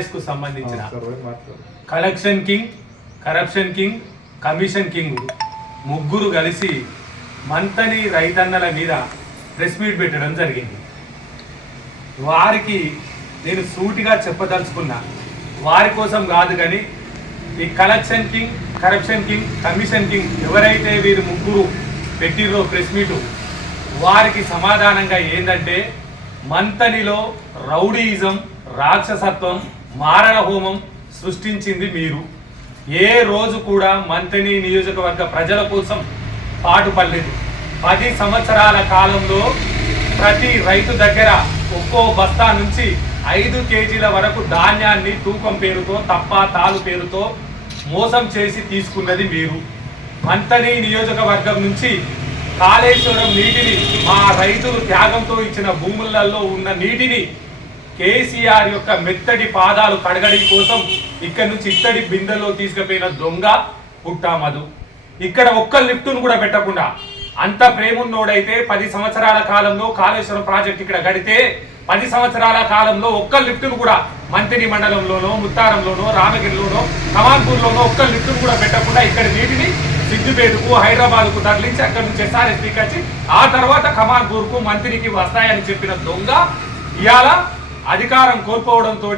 TRS కు సంబంధించిన collection king, corruption king, commission king ముగ్గురు కలిసి మంతని రైతన్నల మీద ప్రెస్ మీట్ పెట్టడం జరిగింది. వారికి నేను సూటిగా చెప్పదలుచుకున్నా, వారి కోసం కాదు కానీ ఈ collection king, corruption king, commission king ఎవరైతే వీరు ముగ్గురు పెట్టిరో ప్రెస్ మీటు, వారికి సమాధానంగా ఏంటంటే మంతనిలో రౌడీయిజం, రాక్షసత్వం, మారణ హోమం సృష్టించింది మీరు. ఏ రోజు కూడా మంతని నియోజకవర్గ ప్రజల కోసం పాటుపడలేదు. 10 సంవత్సరాల కాలంలో ప్రతి రైతు దగ్గర ఒక్కో బస్తా నుంచి 5 కేజీల వరకు ధాన్యాన్ని తూకం పేరుతో, తప్ప తాలు పేరుతో మోసం చేసి తీసుకున్నది మీరు. మంతని నియోజకవర్గం నుంచి కాళేశ్వరం నీటిని, మా రైతులు త్యాగంతో ఇచ్చిన భూములలో ఉన్న నీటిని కేసీఆర్ యొక్క మెత్తడి పాదాలు కడగడం కోసం ఇక్కడ నుంచి ఇత్తడి బిందెలో తీసుకుపోయిన దొంగ పుట్టామదు. ఇక్కడ ఒక్క లిఫ్టును కూడా పెట్టకుండా అంత ప్రేమున్నోడైతే 10 సంవత్సరాల కాలంలో కాళేశ్వరం ప్రాజెక్ట్ ఇక్కడ గడితే 10 సంవత్సరాల కాలంలో ఒక్క లిఫ్టును కూడా మంతిని మండలంలోనో, ముత్తారంలోనో, రామగిరిలోనో, కమాన్పూర్లోనో ఒక్క లిఫ్టును కూడా పెట్టకుండా ఇక్కడ నీటిని సిద్దిపేటకు, హైదరాబాద్కు తరలించి అక్కడి నుంచి ఎస్ఆర్ఎస్పీకి వచ్చి ఆ తర్వాత కమాన్పూర్కు, మంత్రికి వస్తాయని చెప్పిన దొంగ ఇవాళ అధికారం కోల్పోవడంతో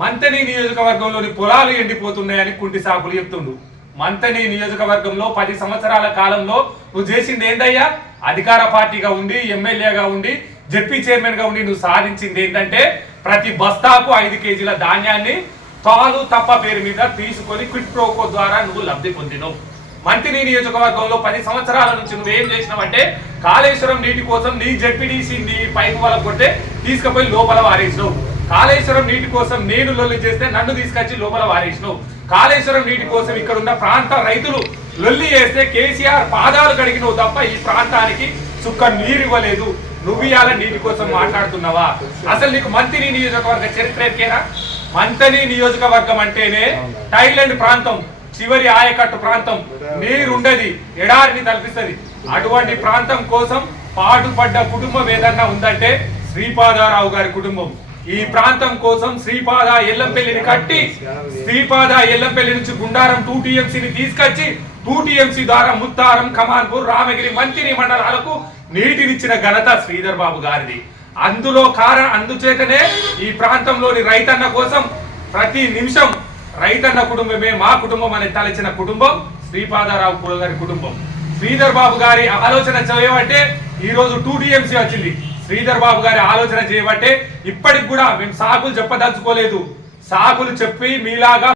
మంతని నియోజకవర్గంలోని పొలాలు ఎండిపోతున్నాయని కుంటి సాకులు చెప్తుండు. మంతని నియోజకవర్గంలో 10 సంవత్సరాల కాలంలో నువ్వు చేసింది ఏందయ్యా? అధికార పార్టీగా ఉండి, ఎమ్మెల్యేగా ఉండి, జెడ్పీ చైర్మన్ గా ఉండి నువ్వు సాధించింది ఏంటంటే ప్రతి బస్తాకు 5 కేజీల ధాన్యాన్ని తాలు తప్ప పేరు మీద తీసుకొని క్విట్ ప్రోకో ద్వారా నువ్వు లబ్ధి పొందినవు. మంత్రి నియోజకవర్గంలో 10 సంవత్సరాల నుంచి నువ్వేం చేసినావంటే కాళేశ్వరం నీటి కోసం నీ జెడ్పీడీసీ నీ పైపు వల్ల కొట్టే తీసుకుపోయి లోపల వారేసినావు. కాళేశ్వరం నీటి కోసం నేను లొల్లి చేస్తే నన్ను తీసుకొచ్చి లోపల వారేసినావు. కాళేశ్వరం నీటి కోసం ఇక్కడ ఉన్న ప్రాంత రైతులు లొల్లి చేస్తే కేసీఆర్ పాదాలు కడిగినవు తప్ప ఈ ప్రాంతానికి సుక్క నీరు ఇవ్వలేదు. నువ్వు ఇవాళ నీటి కోసం మాట్లాడుతున్నావా? అసలు నీకు మంత్రి నియోజకవర్గ చరిత్ర ఎక్కేనా? మంతని నియోజకవర్గం అంటేనే థాయిలాండ్ ప్రాంతం, చివరి ఆయకట్టు ప్రాంతం, నీరుండది, ఎడారిని తలపిస్తుంది. అటువంటి ప్రాంతం కోసం పాటుపడ్డ కుటుంబం ఏదన్నా ఉందంటే శ్రీపాదారావు గారి కుటుంబం. ఈ ప్రాంతం కోసం శ్రీపాద ఎల్లంపల్లిని కట్టి, శ్రీపాద ఎల్లంపల్లి నుంచి గుండారం 2 TMCని తీసుకొచ్చి 2 TMC ద్వారా ముత్తారం, కమాన్పూర్, రామగిరి, మంత్రి మండలాలకు నీటినిచ్చిన ఘనత శ్రీధర్ బాబు గారిది. అందుచేతనే ఈ ప్రాంతంలోని రైతన్న కోసం ప్రతి నిమిషం రైతన్న కుటుంబమే మా కుటుంబం అని తలచిన కుటుంబం శ్రీపాదారావు గారి కుటుంబం. శ్రీధర్ బాబు గారి ఆలోచన చేయబట్టే ఈ రోజు 2 TMC వచ్చింది. శ్రీధర్ బాబు గారి ఆలోచన చేయబట్టే ఇప్పటికి కూడా మేము సాకులు చెప్పదలుచుకోలేదు. సాకులు చెప్పి మీలాగా